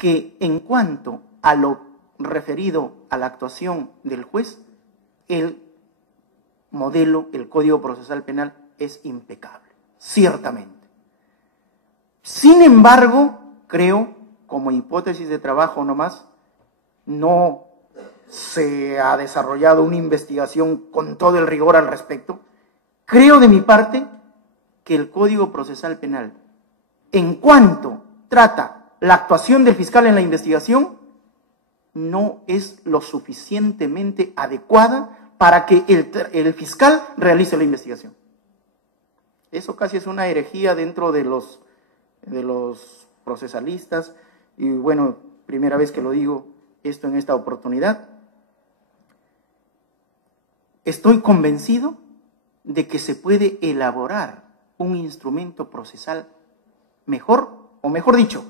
que en cuanto a lo referido a la actuación del juez, el modelo, el Código Procesal Penal es impecable, ciertamente. Sin embargo, creo, como hipótesis de trabajo nomás, no se ha desarrollado una investigación con todo el rigor al respecto. Creo de mi parte que el Código Procesal Penal, en cuanto trata la actuación del fiscal en la investigación, no es lo suficientemente adecuada para que el fiscal realice la investigación. Eso casi es una herejía dentro de los procesalistas, y bueno, primera vez que lo digo esto en esta oportunidad. Estoy convencido de que se puede elaborar un instrumento procesal mejor, o mejor dicho,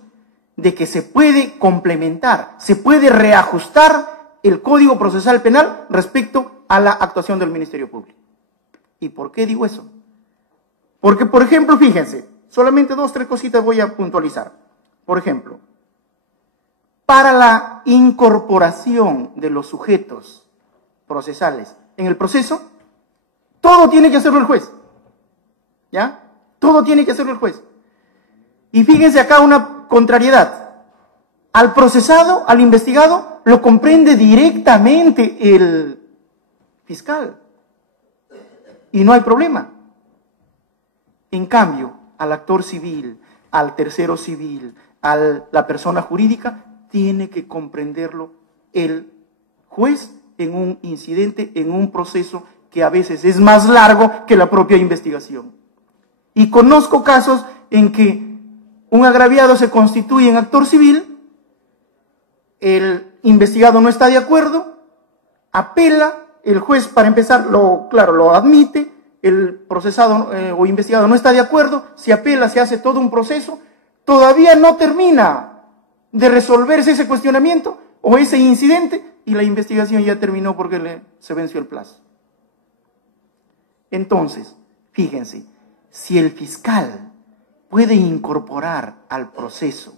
de que se puede complementar, se puede reajustar el Código Procesal Penal respecto a la actuación del Ministerio Público. ¿Y por qué digo eso? Porque, por ejemplo, fíjense, solamente 2 o 3 cositas voy a puntualizar. Por ejemplo, para la incorporación de los sujetos procesales en el proceso, todo tiene que hacerlo el juez. ¿Ya? Todo tiene que hacerlo el juez. Y fíjense acá una contrariedad. Al procesado, al investigado, lo comprende directamente el fiscal. Y no hay problema. En cambio, al actor civil, al tercero civil, a la persona jurídica, tiene que comprenderlo el juez en un incidente, en un proceso que a veces es más largo que la propia investigación. Y conozco casos en que un agraviado se constituye en actor civil, el investigado no está de acuerdo, apela, el juez para empezar, lo admite, el procesado o investigado no está de acuerdo, se apela, se hace todo un proceso, todavía no termina de resolverse ese cuestionamiento o ese incidente y la investigación ya terminó porque se venció el plazo. Entonces, fíjense, si el fiscal puede incorporar al proceso,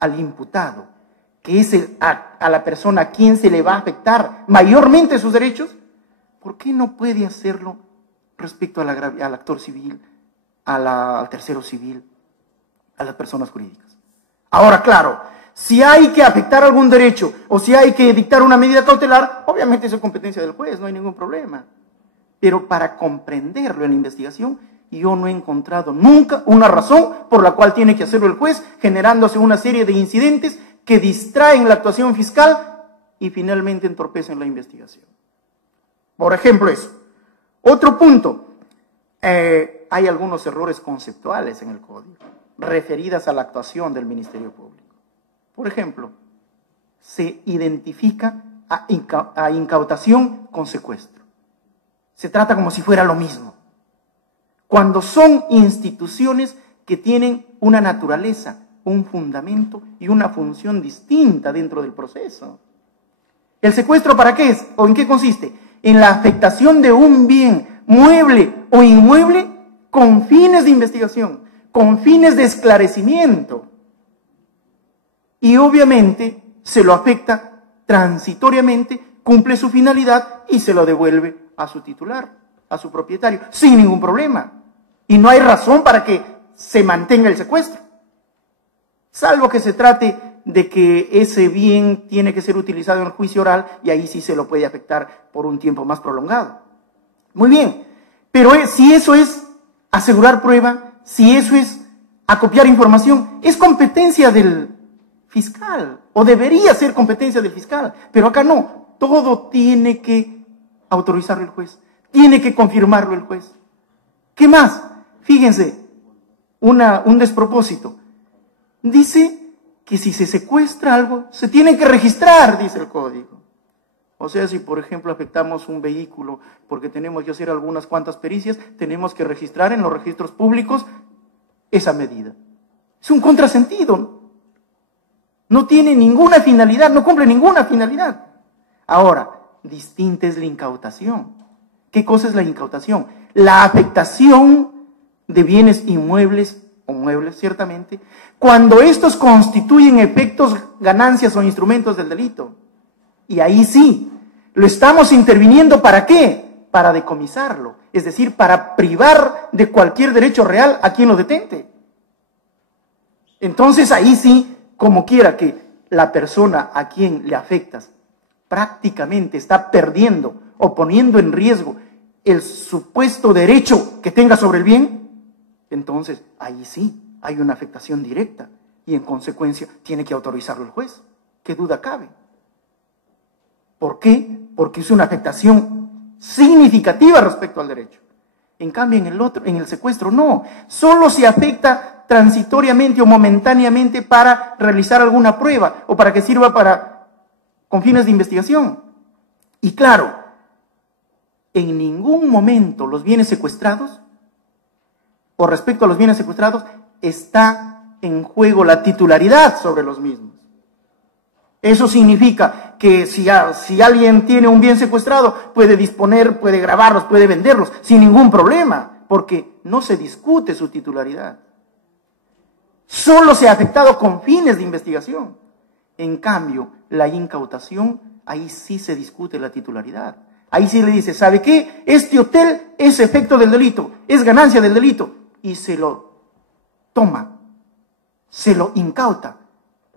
al imputado, que es a la persona a quien se le va a afectar mayormente sus derechos, ¿por qué no puede hacerlo respecto al actor civil, al tercero civil, a las personas jurídicas? Ahora, claro, si hay que afectar algún derecho o si hay que dictar una medida cautelar, obviamente eso es competencia del juez, no hay ningún problema. Pero para comprenderlo en la investigación, yo no he encontrado nunca una razón por la cual tiene que hacerlo el juez, generándose una serie de incidentes que distraen la actuación fiscal y finalmente entorpecen la investigación. Por ejemplo, eso. Otro punto, hay algunos errores conceptuales en el código, referidas a la actuación del Ministerio Público. Por ejemplo, se identifica a incautación con secuestro. Se trata como si fuera lo mismo, cuando son instituciones que tienen una naturaleza, un fundamento y una función distinta dentro del proceso. ¿El secuestro para qué es? ¿O en qué consiste? En la afectación de un bien mueble o inmueble con fines de investigación, con fines de esclarecimiento. Y obviamente se lo afecta transitoriamente, cumple su finalidad y se lo devuelve a su titular, a su propietario, sin ningún problema. Y no hay razón para que se mantenga el secuestro, salvo que se trate de que ese bien tiene que ser utilizado en el juicio oral y ahí sí se lo puede afectar por un tiempo más prolongado. Muy bien, pero si eso es asegurar prueba, si eso es acopiar información, es competencia del fiscal, o debería ser competencia del fiscal, pero acá no, todo tiene que autorizarlo el juez, tiene que confirmarlo el juez. ¿Qué más? Fíjense, un despropósito. Dice que si se secuestra algo, se tiene que registrar, dice el código. O sea, si por ejemplo afectamos un vehículo porque tenemos que hacer algunas cuantas pericias, tenemos que registrar en los registros públicos esa medida. Es un contrasentido. No tiene ninguna finalidad, no cumple ninguna finalidad. Ahora, distinta es la incautación. ¿Qué cosa es la incautación? La afectación de bienes inmuebles o muebles, ciertamente, cuando estos constituyen efectos, ganancias o instrumentos del delito. Y ahí sí, lo estamos interviniendo ¿para qué? Para decomisarlo, es decir, para privar de cualquier derecho real a quien lo detente. Entonces ahí sí, como quiera que la persona a quien le afectas prácticamente está perdiendo o poniendo en riesgo el supuesto derecho que tenga sobre el bien, entonces ahí sí hay una afectación directa y en consecuencia tiene que autorizarlo el juez. ¿Qué duda cabe? ¿Por qué? Porque es una afectación significativa respecto al derecho. En cambio, en el secuestro no, solo se afecta transitoriamente o momentáneamente para realizar alguna prueba o para que sirva con fines de investigación. Y claro, en ningún momento los bienes secuestrados, o respecto a los bienes secuestrados, está en juego la titularidad sobre los mismos. Eso significa que si alguien tiene un bien secuestrado, puede disponer, puede grabarlos, puede venderlos, sin ningún problema, porque no se discute su titularidad. Solo se ha afectado con fines de investigación. En cambio, la incautación, ahí sí se discute la titularidad. Ahí sí le dice, ¿sabe qué? Este hotel es efecto del delito, es ganancia del delito, y se lo toma, se lo incauta.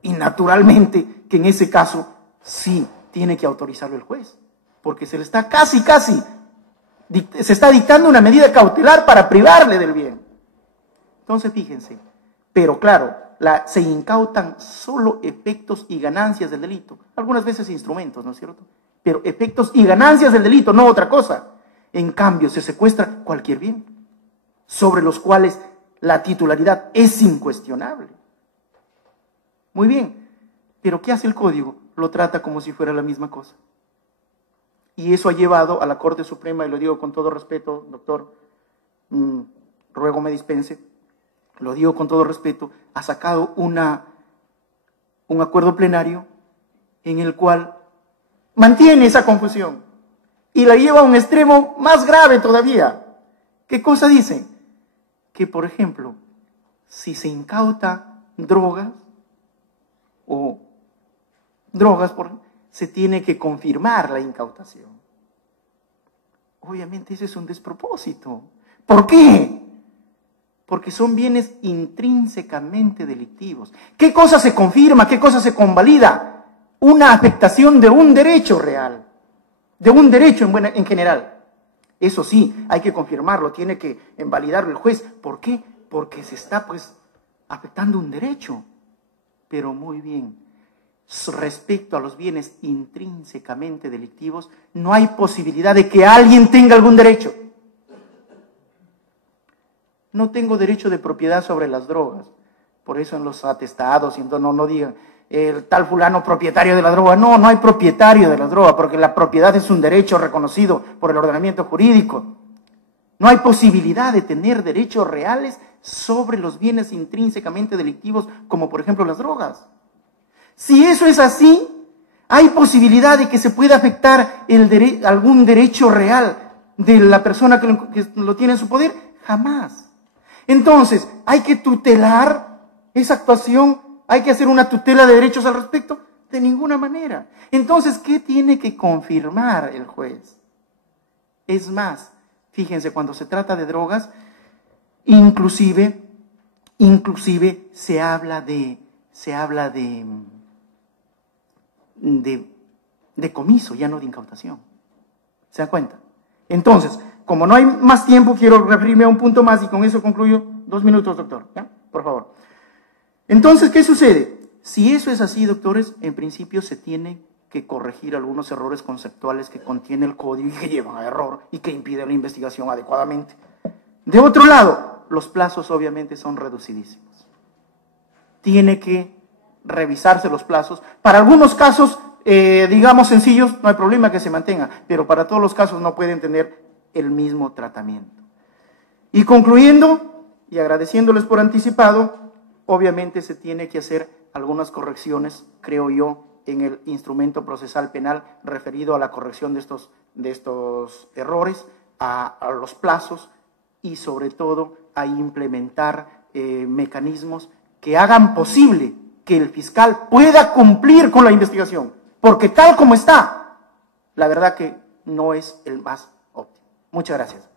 Y naturalmente que en ese caso sí tiene que autorizarlo el juez, porque se le está se está dictando una medida cautelar para privarle del bien. Entonces fíjense, pero claro, se incautan solo efectos y ganancias del delito, algunas veces instrumentos, ¿no es cierto? Pero efectos y ganancias del delito, no otra cosa. En cambio, se secuestra cualquier bien, sobre los cuales la titularidad es incuestionable. Muy bien, pero ¿qué hace el Código? Lo trata como si fuera la misma cosa. Y eso ha llevado a la Corte Suprema, y lo digo con todo respeto, doctor, ruego me dispense, lo digo con todo respeto, ha sacado un acuerdo plenario en el cual mantiene esa confusión y la lleva a un extremo más grave todavía. ¿Qué cosa dice? Que, por ejemplo, si se incauta drogas, se tiene que confirmar la incautación. Obviamente eso es un despropósito. ¿Por qué? Porque son bienes intrínsecamente delictivos. ¿Qué cosa se confirma? ¿Qué cosa se convalida? Una afectación de un derecho real, de un derecho en general. Eso sí, hay que confirmarlo, tiene que invalidarlo el juez. ¿Por qué? Porque se está, afectando un derecho. Pero muy bien, respecto a los bienes intrínsecamente delictivos, no hay posibilidad de que alguien tenga algún derecho. No tengo derecho de propiedad sobre las drogas. Por eso en los atestados, no digan, el tal fulano propietario de la droga. No, no hay propietario de la droga, porque la propiedad es un derecho reconocido por el ordenamiento jurídico. No hay posibilidad de tener derechos reales sobre los bienes intrínsecamente delictivos, como por ejemplo las drogas. Si eso es así, ¿hay posibilidad de que se pueda afectar algún derecho real de la persona que lo tiene en su poder? Jamás. Entonces, ¿hay que tutelar esa actuación? ¿Hay que hacer una tutela de derechos al respecto? De ninguna manera. Entonces, ¿qué tiene que confirmar el juez? Es más, fíjense, cuando se trata de drogas, inclusive se habla de decomiso, ya no de incautación. ¿Se dan cuenta? Entonces, como no hay más tiempo, quiero referirme a un punto más y con eso concluyo. 2 minutos, doctor, ¿ya? Por favor. Entonces, ¿qué sucede? Si eso es así, doctores, en principio se tiene que corregir algunos errores conceptuales que contiene el código y que llevan a error y que impiden la investigación adecuadamente. De otro lado, los plazos obviamente son reducidísimos. Tiene que revisarse los plazos. Para algunos casos, digamos sencillos, no hay problema que se mantenga, pero para todos los casos no pueden tener el mismo tratamiento. Y concluyendo y agradeciéndoles por anticipado, obviamente se tiene que hacer algunas correcciones, creo yo, en el instrumento procesal penal referido a la corrección de estos errores, a los plazos y sobre todo a implementar mecanismos que hagan posible que el fiscal pueda cumplir con la investigación, porque tal como está, la verdad que no es el más óptimo. Muchas gracias.